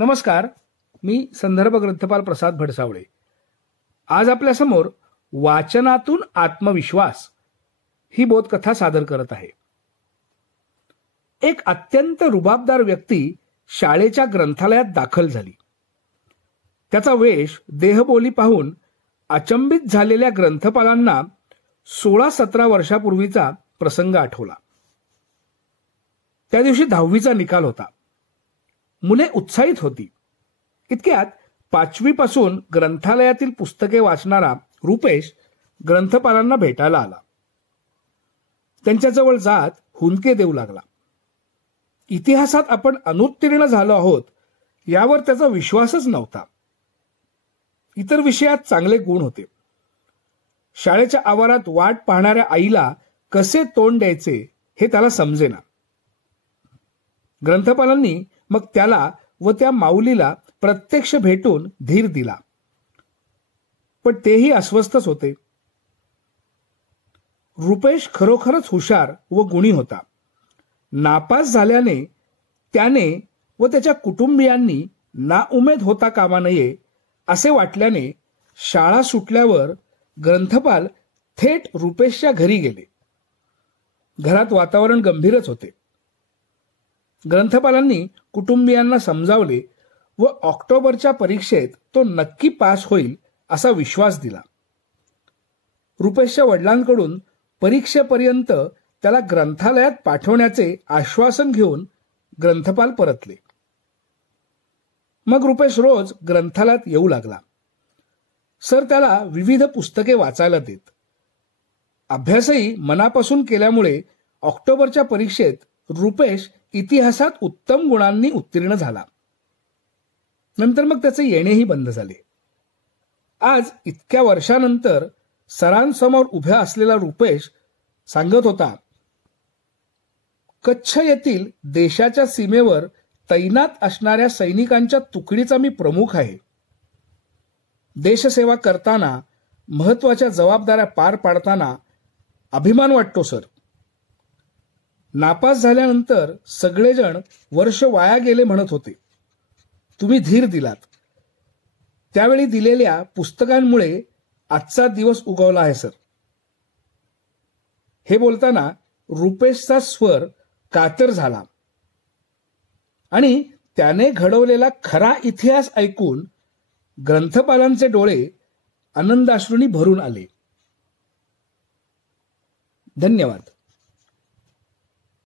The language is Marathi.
नमस्कार, मी संदर्भ ग्रंथपाल प्रसाद भडसावळे। आज आपल्या समोर वाचनातून आत्मविश्वास ही बोधकथा सादर करत आहे। एक अत्यंत रुबाबदार व्यक्ती शाळेच्या ग्रंथालयात दाखल झाली। त्याचा वेश, देहबोली पाहून अचंबित झालेल्या ग्रंथपालांना 16-17 वर्षापूर्वीचा प्रसंग आठवला। त्या दिवशी 10वीचा निकाल होता। मुले उत्साहित होती। इतक्यात 5वी पासून ग्रंथालयातील पुस्तके वाचणारा रुपेश ग्रंथपालांना भेटायला आला। त्यांच्याजवळ जात हुंदके देऊ लागला। इतिहासात आपण अनुत्तीर्ण झालो आहोत यावर त्याचा विश्वासच नव्हता। इतर विषयात चांगले गुण होते। शाळेच्या आवारात वाट पाहणाऱ्या आईला कसे तोंड द्यायचे हे त्याला समजेना। ग्रंथपालांनी मग त्याला व त्या माऊलीला प्रत्यक्ष भेटून धीर दिला, पण तेही अस्वस्थच होते। रुपेश खरोखरच हुशार व गुणी होता। नापास झाल्याने त्याने व त्याच्या कुटुंबियांनी नाउमेद होता कामा नये असे वाटल्याने शाळा सुटल्यावर ग्रंथपाल थेट रुपेशच्या घरी गेले। घरात वातावरण गंभीरच होते। ग्रंथपालांनी कुटुंबियांना समजावले व ऑक्टोबरच्या परीक्षेत तो नक्की पास होईल असा विश्वास दिला। रुपेशच्या वडिलांकडून परीक्षेपर्यंत त्याला ग्रंथालयात पाठवण्याचे आश्वासन घेऊन ग्रंथपाल परतले। मग रुपेश रोज ग्रंथालयात येऊ लागला। सर त्याला विविध पुस्तके वाचायला देत। अभ्यासही मनापासून केल्यामुळे ऑक्टोबरच्या परीक्षेत रुपेश इतिहासात उत्तम गुणांनी उत्तीर्ण झाला। नंतर मग त्याचे येणेही बंद झाले। आज इतक्या वर्षानंतर सरांसमोर उभा असलेला रुपेश सांगत होता, कच्छ येथील देशाच्या सीमेवर तैनात असणाऱ्या सैनिकांच्या तुकडीचा मी प्रमुख आहे। देशसेवा करताना, महत्वाच्या जबाबदाऱ्या पार पाडताना अभिमान वाटतो सर। नापास झाल्यानंतर सगळेजण वर्ष वाया गेले म्हणत होते। तुम्ही धीर दिलात। त्यावेळी दिलेल्या पुस्तकांमुळे आजचा दिवस उगवला आहे सर। हे बोलताना रुपेशचा स्वर कातर झाला आणि त्याने घडवलेला खरा इतिहास ऐकून ग्रंथपालांचे डोळे आनंदाश्रूंनी भरून आले। धन्यवाद।